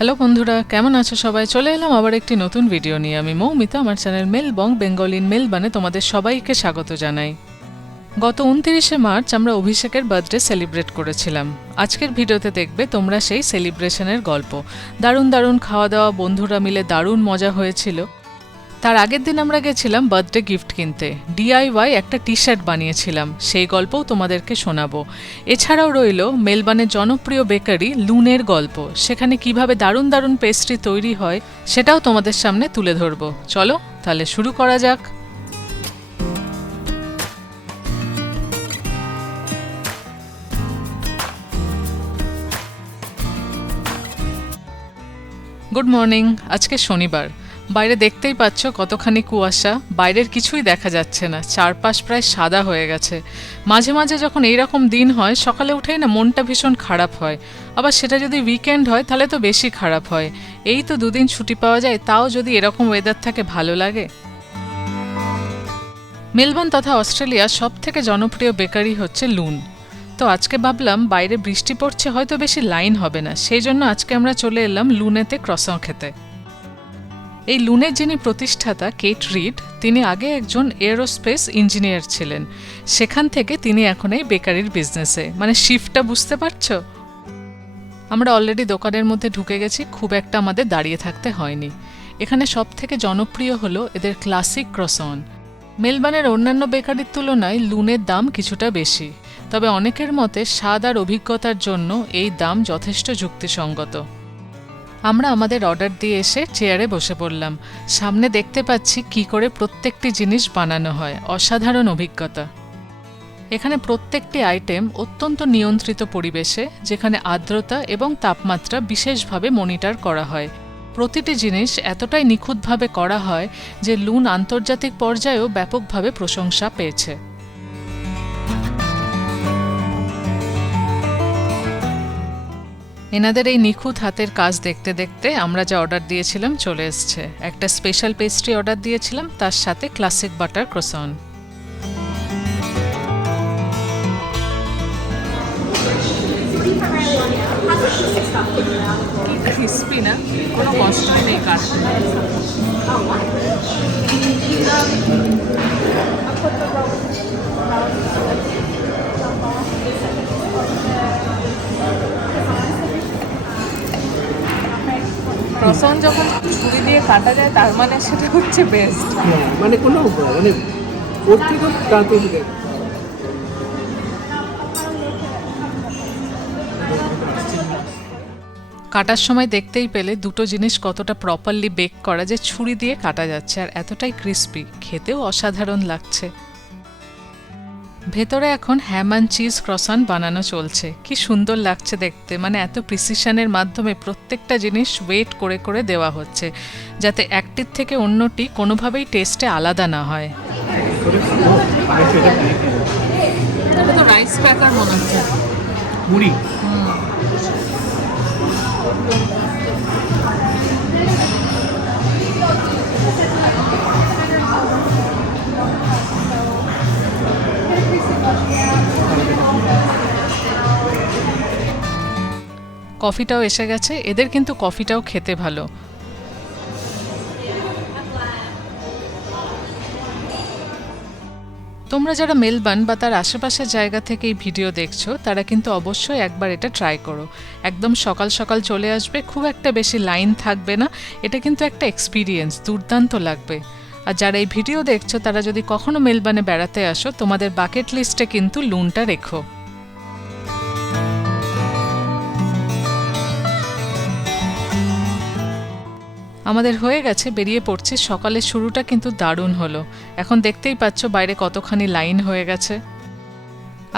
Hello বন্ধুরা, কেমন আছো সবাই? চলে এলাম আবার একটি নতুন ভিডিও নিয়ে। আমি মৌমিতা, আমার চ্যানেল মেলবং বেঙ্গল ইন মেলবানে তোমাদের সবাইকে স্বাগত জানাই। গত 29শে মার্চ আমরা অভিষেকের বার্থডে সেলিব্রেট করেছিলাম। আজকের ভিডিওতে দেখবে তোমরা সেই সেলিব্রেশনের গল্প। দারুণ দারুণ খাওয়া দাওয়া, বন্ধুরা মিলে দারুণ মজা হয়েছিল। তার আগের দিন আমরা গেছিলাম বার্থডে গিফট কিনতে। ডিআইওয়াই একটা টি শার্ট বানিয়েছিলাম, সেই গল্পও তোমাদেরকে শোনাবো। এছাড়াও রইল মেলবানের জনপ্রিয় বেকারি লুনের গল্প। সেখানে কিভাবে দারুণ দারুণ পেস্ট্রি তৈরি হয় সেটাও তোমাদের সামনে তুলে ধরবো। চলো তাহলে শুরু করা যাক। Good morning. আজকে শনিবার। বাইরে দেখতেই পাচ্ছ কতখানি কুয়াশা, বাইরের কিছুই দেখা যাচ্ছে না, চারপাশ প্রায় সাদা হয়ে গেছে। মাঝে মাঝে যখন এইরকম দিন হয়, সকালে উঠেই না মনটা ভীষণ খারাপ হয়। আবার সেটা যদি উইকেন্ড হয় তাহলে তো বেশি খারাপ হয়। এই তো দুদিন ছুটি পাওয়া যায়, তাও যদি এরকম ওয়েদার থাকে ভালো লাগে। মেলবোর্ন তথা অস্ট্রেলিয়ার সবথেকে জনপ্রিয় বেকারি হচ্ছে লুন। তো আজকে ভাবলাম বাইরে বৃষ্টি পড়ছে, হয়তো বেশি লাইন হবে না, সেই জন্য আজকে আমরা চলে এলাম লুনেতে ক্রসন খেতে। এই লুনের যিনি প্রতিষ্ঠাতা কেট রিড, তিনি আগে একজন এরোস্পেস ইঞ্জিনিয়ার ছিলেন। সেখান থেকে তিনি এখন এই বেকারির বিজনেসে, মানে শিফটটা বুঝতে পারছো। আমরা অলরেডি দোকানের মধ্যে ঢুকে গেছি, খুব একটা আমাদের দাঁড়িয়ে থাকতে হয়নি। এখানে সবথেকে জনপ্রিয় হলো এদের ক্লাসিক ক্রসন। মেলবানের অন্যান্য বেকারির তুলনায় লুনের দাম কিছুটা বেশি, তবে অনেকের মতে স্বাদ আর অভিজ্ঞতার জন্য এই দাম যথেষ্ট যুক্তিসঙ্গত। আমরা আমাদের অর্ডার দিয়ে এসে চেয়ারে বসে পড়লাম। সামনে দেখতে পাচ্ছি কি করে প্রত্যেকটি জিনিস বানানো হয়, অসাধারণ অভিজ্ঞতা। এখানে প্রত্যেকটি আইটেম অত্যন্ত নিয়ন্ত্রিত পরিবেশে, যেখানে আর্দ্রতা এবং তাপমাত্রা বিশেষভাবে মনিটর করা হয়। প্রতিটি জিনিস এতটাই নিখুঁতভাবে করা হয় যে লুন আন্তর্জাতিক পর্যায়েও ব্যাপকভাবে প্রশংসা পেয়েছে। এনাদের এই নিখুঁত হাতের কাজ দেখতে দেখতে আমরা যা অর্ডার দিয়েছিলাম চলে এসছে। একটা স্পেশাল পেস্ট্রি অর্ডার দিয়েছিলাম, তার সাথে ক্লাসিক বাটার ক্রসন। ক্রিস্পি না, কোনো কষ্টই নেই কাটতে। ক্রসন যখন ছুরি দিয়ে কাটা যায় তার মানে সেটা হচ্ছে বেস্ট। মানে কোনো মানে ওর থেকেও তাড়াতাড়ি কাটার সময় দেখতেই পেলে দুটো জিনিস কতটা প্রপারলি বেক করা, যে ছুরি দিয়ে কাটা যাচ্ছে আর এতটাই ক্রিস্পি, খেতেও অসাধারণ লাগছে। ভেতরে এখন হ্যাম অ্যান্ড চিজ ক্রসন বানানো চলছে। কি সুন্দর লাগছে দেখতে, মানে এত প্রিসিশনের মাধ্যমে প্রত্যেকটা জিনিস ওয়েট করে করে দেওয়া হচ্ছে, যাতে একটির থেকে অন্যটি কোনোভাবেই টেস্টে আলাদা না হয়। এটা তো রাইস ক্র্যাকার মনে হচ্ছে, মুড়ি। কফিটাও এসে গেছে। এদের কিন্তু কফিটাও খেতে ভালো। তোমরা যারা মেলবার্ন বা তার আশেপাশের জায়গা থেকে এই ভিডিও দেখছো, তারা কিন্তু অবশ্যই একবার এটা ট্রাই করো। একদম সকাল সকাল চলে আসবে, খুব একটা বেশি লাইন থাকবে না। এটা কিন্তু একটা এক্সপিরিয়েন্স, দুর্দান্ত লাগবে। আর যারা এই ভিডিও দেখছো তারা যদি কখনো মেলবার্নে বেড়াতে আসো, তোমাদের বাকেট লিস্টে কিন্তু লুনটা রেখো। আমাদের হয়ে গেছে, বেরিয়ে পড়ছি। সকালের শুরুটা কিন্তু দারুণ হলো। এখন দেখতেই পাচ্ছ বাইরে কতখানি লাইন হয়ে গেছে।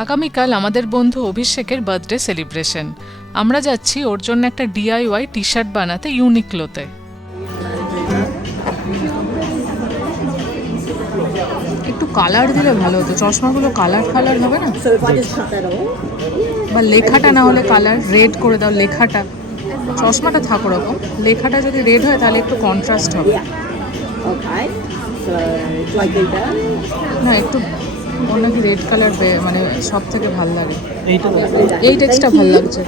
আগামীকাল আমাদের বন্ধু অভিষেকের বার্থডে সেলিব্রেশন। আমরা যাচ্ছি ওর জন্য একটা ডিআইওয়াই টি শার্ট বানাতে ইউনিক্লোতে। একটু কালার দিলে ভালো হতো, চশমাগুলো কালার কালার হবে না, বা লেখাটা না হলে কালার রেড করে দাও। লেখাটা, চশমাটা থাক ওরকম, লেখাটা যদি রেড হয় তাহলে একটু কন্ট্রাস্ট হবে। না, একটু ওর নাকি রেড কালার মানে সব থেকে ভালো লাগে। এই টেক্সটটা ভালো লাগছে।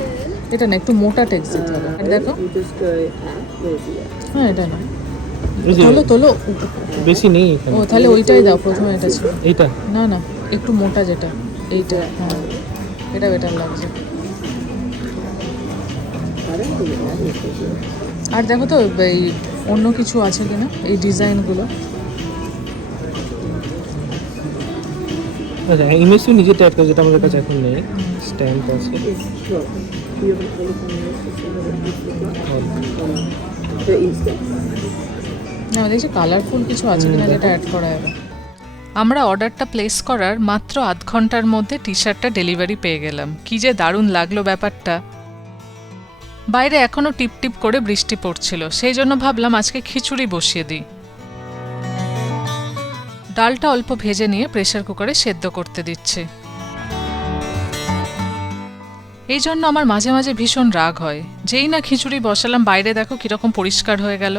এটা না, একটু মোটা টেক্স দিতে হবে। আর দেখো, You just হ্যাঁ এটা না, এই যে তোলো তোলো। বেশি নেই এখানে। ও তাহলে ওইটাই দাও, প্রথমে এটা ছিল। এইটা না না, একটু মোটা যেটা, এইটা, হ্যাঁ এটা বেটার লাগছে। আর দেখো তো এই অন্য কিছু আছে কিনা, এই ডিজাইনগুলো। আচ্ছা, ইমেজ নিজে টাইপ করে, যেটা আমাদের কাছে এখন নেই। স্ট্যাম্প আছে। না দেখছি কালারফুল কিছু আছে কিনা যেটা অ্যাড করা যাবে। আমরা অর্ডারটা প্লেস করার মাত্র আধ ঘন্টার মধ্যে টি শার্টটা ডেলিভারি পেয়ে গেলাম। কি যে দারুণ লাগলো ব্যাপারটা। বাইরে এখনও টিপ টিপ করে বৃষ্টি পড়ছিল, সেই জন্য ভাবলাম আজকে খিচুড়ি বসিয়ে দিই। ডালটা অল্প ভেজে নিয়ে প্রেসার কুকারে সেদ্ধ করতে দিচ্ছে। এই জন্য আমার মাঝে মাঝে ভীষণ রাগ হয়, যেই না খিচুড়ি বসালাম বাইরে দেখো কীরকম পরিষ্কার হয়ে গেল।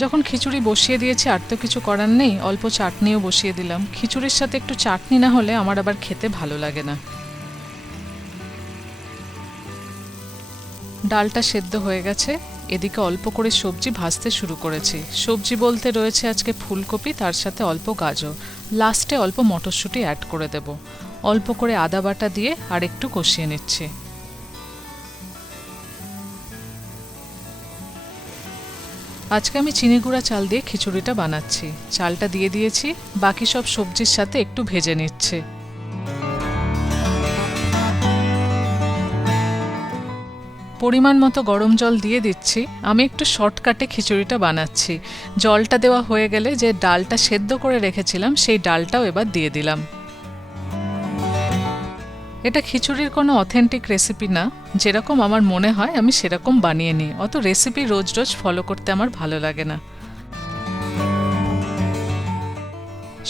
যখন খিচুড়ি বসিয়ে দিয়েছি আর তো কিছু করার নেই, অল্প চাটনিও বসিয়ে দিলাম। খিচুড়ির সাথে একটু চাটনি না হলে আমার আবার খেতে ভালো লাগে না। ডালটা সেদ্ধ হয়ে গেছে, এদিকে অল্প করে সবজি ভাজতে শুরু করেছি। সবজি বলতে রয়েছে আজকে ফুলকপি, তার সাথে অল্প গাজর, লাস্টে অল্প মটরশুঁটি অ্যাড করে দেব। অল্প করে আদা বাটা দিয়ে আর একটু কষিয়ে নিচ্ছি। আজকে আমি চিনি গুঁড়া চাল দিয়ে খিচুড়িটা বানাচ্ছি। চালটা দিয়ে দিয়েছি, বাকি সব সবজির সাথে একটু ভেজে নিচ্ছে। পরিমাণ মতো গরম জল দিয়ে দিচ্ছি। আমি একটু শর্টকাটে খিচুড়িটা বানাচ্ছি। জলটা দেওয়া হয়ে গেলে যে ডালটা সেদ্ধ করে রেখেছিলাম সেই ডালটাও এবার দিয়ে দিলাম। এটা খিচুড়ির কোনো অথেন্টিক রেসিপি না, যেরকম আমার মনে হয় আমি সেরকম বানিয়ে নিই। অত রেসিপি রোজ রোজ ফলো করতে আমার ভালো লাগে না।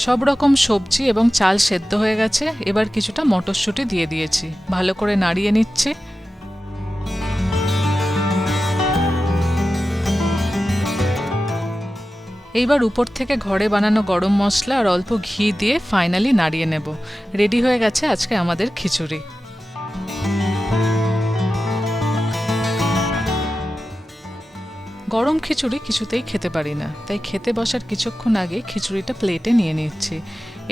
সব রকম সবজি এবং চাল সেদ্ধ হয়ে গেছে, এবার কিছুটা মটরশুঁটি দিয়ে দিয়েছি। ভালো করে নাড়িয়ে নিচ্ছি। এইবার উপর থেকে ঘরে বানানো গরম মশলা আর অল্প ঘি দিয়ে ফাইনালি নাড়িয়ে নেব। রেডি হয়ে গেছে আজকে আমাদের খিচুড়ি। গরম খিচুড়ি কিছুতেই খেতে পারি না, তাই খেতে বসার কিছুক্ষণ আগে খিচুড়িটা প্লেটে নিয়ে নিচ্ছি।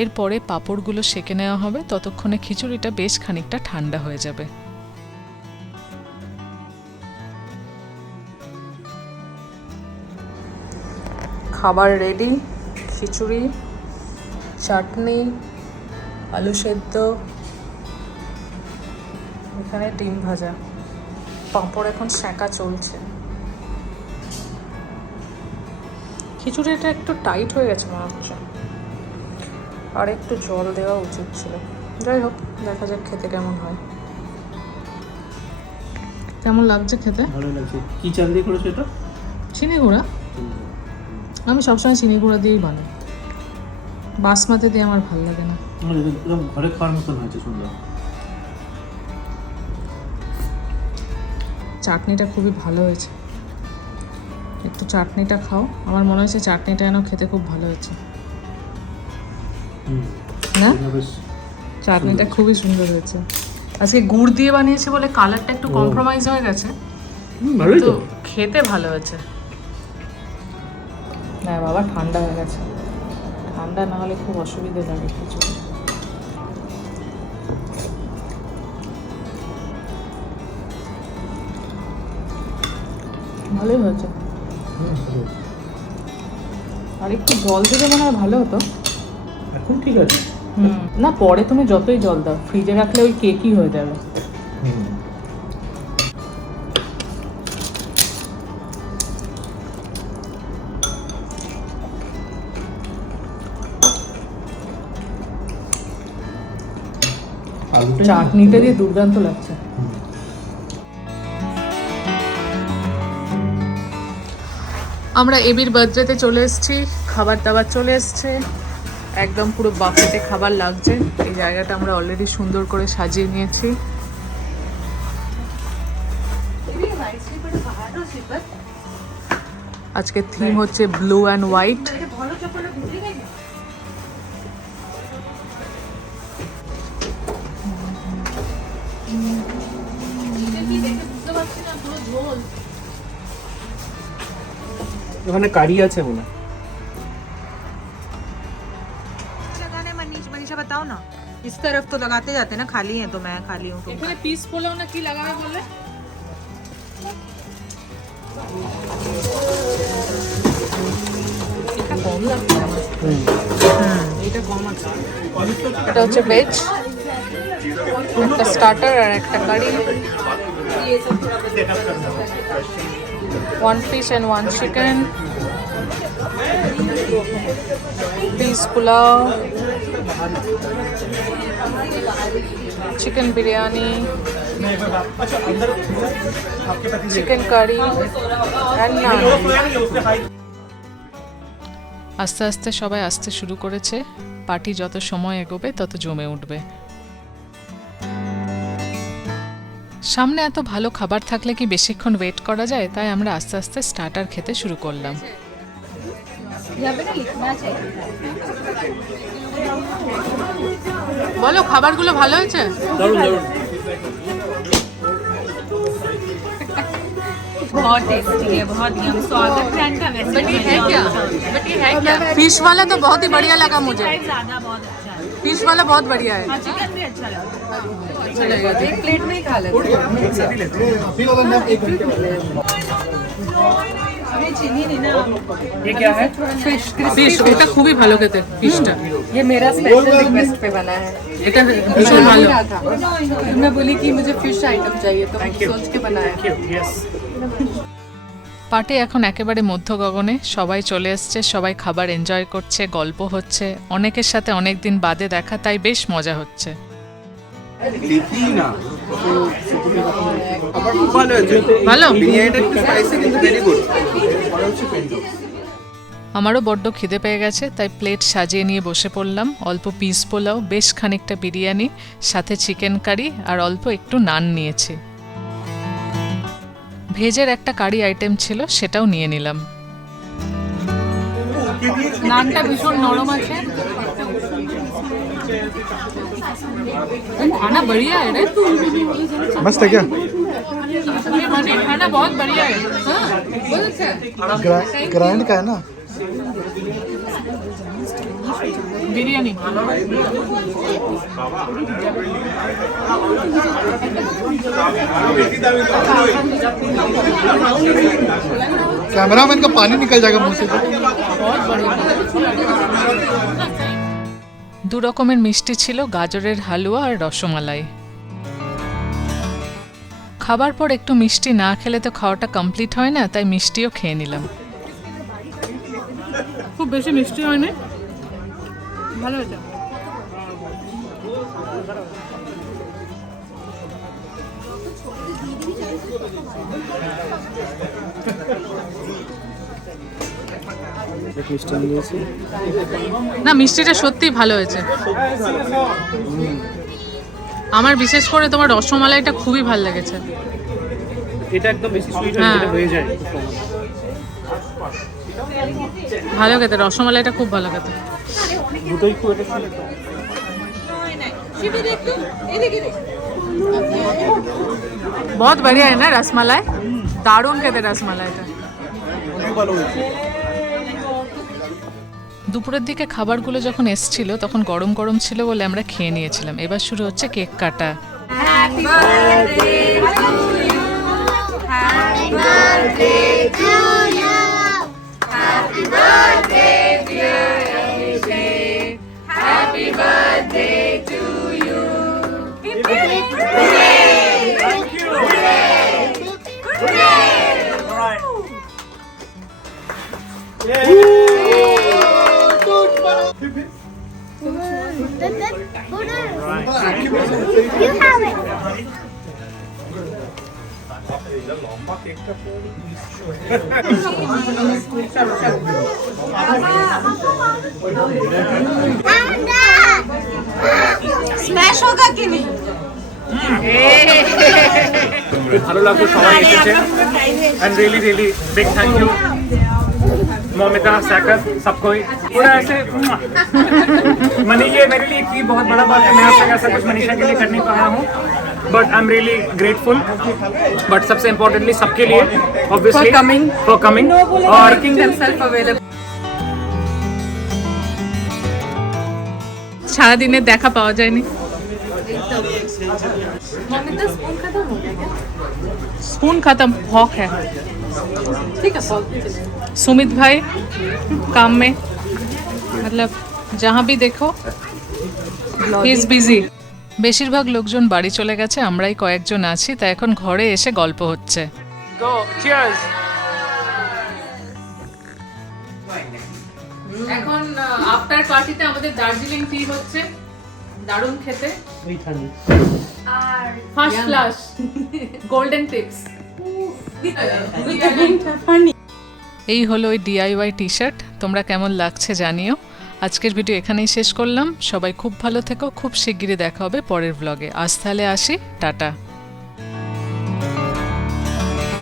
এরপরে পাঁপড়গুলো সেঁকে নেওয়া হবে, ততক্ষণে খিচুড়িটা বেশ খানিকটা ঠান্ডা হয়ে যাবে। খাবার রেডি, খিচুড়ি, চাটনি, আলু সেদ্ধ, এখানে ডিম ভাজা, পাঁপড় এখন সেঁকা চলছে। খিচুড়িটা একটু টাইট হয়ে গেছে মনে হচ্ছে, আর একটু জল দেওয়া উচিত ছিল। যাই হোক, দেখা যাক খেতে কেমন হয়। কেমন লাগছে খেতে? ভালো লাগছে। কি চাল দিয়ে করেছো এটা? চিনি গুঁড়া। আমি সবসময় চিনি গুঁড়া দিয়েই বানাই, বাসমতি দিয়ে আমার ভালো লাগে না। একদম ঘরে খাওয়ার মতন হয়েছে, সুন্দর। চাটনিটা খুবই ভালো হয়েছে, একটু চাটনিটা খাও। আমার মনে হয়েছে চাটনিটা যেন খেতে খুব ভালো হয়েছে না? চাটনিটা খুবই সুন্দর হয়েছে। আজকে গুড় দিয়ে বানিয়েছে বলে কালারটা একটু কম্প্রোমাইজ হয়ে গেছে, কিন্তু খেতে ভালো হয়েছে। না বাবা, ঠান্ডা হয়ে গেছে, ঠান্ডা না হলে খুব অসুবিধে লাগে কিছু। ভালোই হয়েছে। আর একটু জল দিলে মনে হয় ভালো হতো। এখন ঠিক আছে। না, পরে তুমি যতই জল দাও, ফ্রিজে রাখলে ওই কেকই হয়ে যাবে। চাটনিটা দিয়ে দুর্দান্ত লাগছে। আমরা এবির বার্থডেতে চলে এসেছি, খাবার দাবার চলে এসছে, একদম পুরো বাফেটে খাবার লাগছে। এই জায়গাটা আমরা অলরেডি সুন্দর করে সাজিয়ে নিয়েছি। আজকে থিম হচ্ছে ব্লু অ্যান্ড হোয়াইট। ওখানে কারি আছে মনে হয়। लगाने मनीषा बताओ ना, इस तरफ तो लगाते जाते ना, खाली है तो मैं खाली हूँ। এখানে পিস পোলাও না কি লাগাবে বলে? এটা কম লাগছে আমার। এটা কম আছে। এটা হচ্ছে ভেজ, একটা স্টার্টার আর একটা কারি, 1 fish and 1 chicken, piece pulao, chicken biryani, chicken curry and naan. আস্তে আস্তে সবাই আসতে শুরু করেছে। পার্টি যত সময় এগোবে তত জমে উঠবে। সামনে এত ভালো খাবার থাকলে কি বেশিক্ষণ ওয়েট করা যায়? তাই আমরা আস্তে আস্তে স্টার্টার খেতে শুরু করলাম। বলো, খাবারগুলো ভালো হয়েছে? দারুণ দারুণ। बहुत टेस्टी है, बहुत यम। स्वागत फ्रेंड का वैसे बट ये है क्या? फिश वाला तो बहुत ही बढ़िया लगा मुझे। ज्यादा बहुत अच्छा है। फिश वाला बहुत बढ़िया है। हाँ, चिकन भी अच्छा लगा। अच्छा लगेगा। एक प्लेट में ही खा लेते अभी चीनी नहीं ना। ये क्या है? फिश এটা খুবই ভালো খেতে ফিশটা। ये मेरा स्पेशल रिक्वेस्ट पे बना है। এটা ভীষণ ভালো। मैं बोली कि मुझे फिश आइटम चाहिए तो सोच के बनाया। পার্টি এখন একেবারে মধ্য গগনে। সবাই চলে এসছে, সবাই খাবার এনজয় করছে, গল্প হচ্ছে, অনেকের সাথে অনেক দিন বাদে দেখা, তাই বেশ মজা হচ্ছে। ভালো, আমারও বড্ড খিদে পেয়ে গেছে, তাই প্লেট সাজিয়ে নিয়ে বসে পড়লাম। অল্প পিস পোলাও, বেশ খানিকটা বিরিয়ানি, সাথে চিকেন কারি আর অল্প একটু নান নিয়েছি। ভেজের একটা কারি আইটেম ছিল, সেটাও নিয়ে নিলাম। নানটা ভীষণ নরম আছে। खाना बढ़िया है रे। मस्त है क्या? खाना बहुत बढ़िया है। ग्राइंड का है ना? बिरयानी कैमरामैन का पानी निकल जाएगा मुंह से। बहुत बढ़िया। দু রকমের মিষ্টি ছিল, গাজরের হালুয়া আর রসমালাই। খাবার পর একটু মিষ্টি না খেলে তো খাওয়াটা কমপ্লিট হয় না, তাই মিষ্টিও খেয়ে নিলাম। খুব বেশি মিষ্টি হয়নি, ভালো হয়েছে। না, মিষ্টিটা সত্যিই ভালো হয়েছে। আমার বিশেষ করে তোমার রসমালাইটা খুবই ভালো লেগেছে। এটা একদম বেশি সুইট হয়ে যায়। ভালো খেতে, রসমালাইটা খুব ভালো খেতে। দুটোই খুব একটা সুইট। बहुत बढ़िया है ना रसमलाई, দারুণ খেতে রসমালাইটা। অনেক ভালো হয়েছে। দুপুরের দিকে খাবারগুলো যখন এসছিল তখন গরম গরম ছিল বলে আমরা খেয়ে নিয়েছিলাম। এবার শুরু হচ্ছে কেক কাটা। You have it. स्मैश होगा कि नहीं? ভালো লাগলো সবাই এসেছে। And really big thank you Momita Sakar सबको पूरा ऐसे मनी, ये मेरे लिए एक बहुत बड़ा बात है। मैं आज तक ऐसा कुछ मनीषा के लिए कर नहीं पाया हूँ, but I'm really grateful. But सबसे importantly सबके लिए obviously for coming और making themselves available. সারাদিনে দেখা পাওয়া যায়নি। मम्मी तो स्पून खत्म हो गया क्या? स्पून खत्म, फॉक है। ठीक है फॉक भी चलेगा। सुमित भाई काम में, मतलब जहाँ भी देखো হি ইজ বিজি। বেশিরভাগ লোকজন বাড়ি চলে গেছে, আমরাই কয়েকজন আছি, তাই এখন ঘরে এসে গল্প হচ্ছে। go cheers এখন আফটার পার্টিতে আমাদের দার্জিলিং টি হচ্ছে, দারুণ খেতে। First class golden tips. এই হলো ওই ডিআইওয়াই টি শার্ট। তোমরা কেমন লাগছে জানিও। আজকের ভিডিও এখানেই শেষ করলাম। সবাই খুব ভালো থেকো, খুব শিগগিরই দেখা হবে পরের ব্লগে। আজ তাহলে আসি, টাটা।